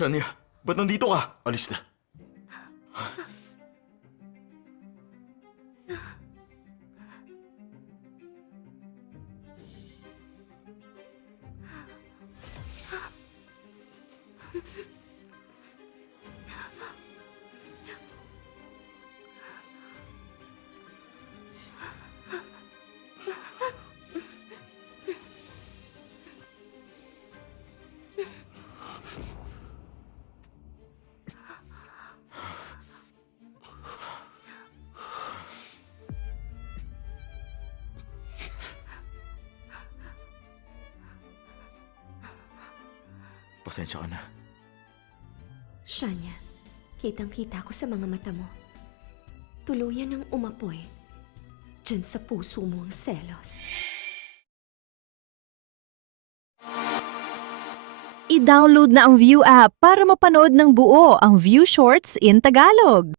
Shania, ba't nandito ka? Alis na. Pasensya ka na. Shania, kitang-kita ko sa mga mata mo. Tuluyan ang umapoy. Diyan sa puso mo ang selos. I-download na ang View app para mapanood ng buo ang View Shorts in Tagalog.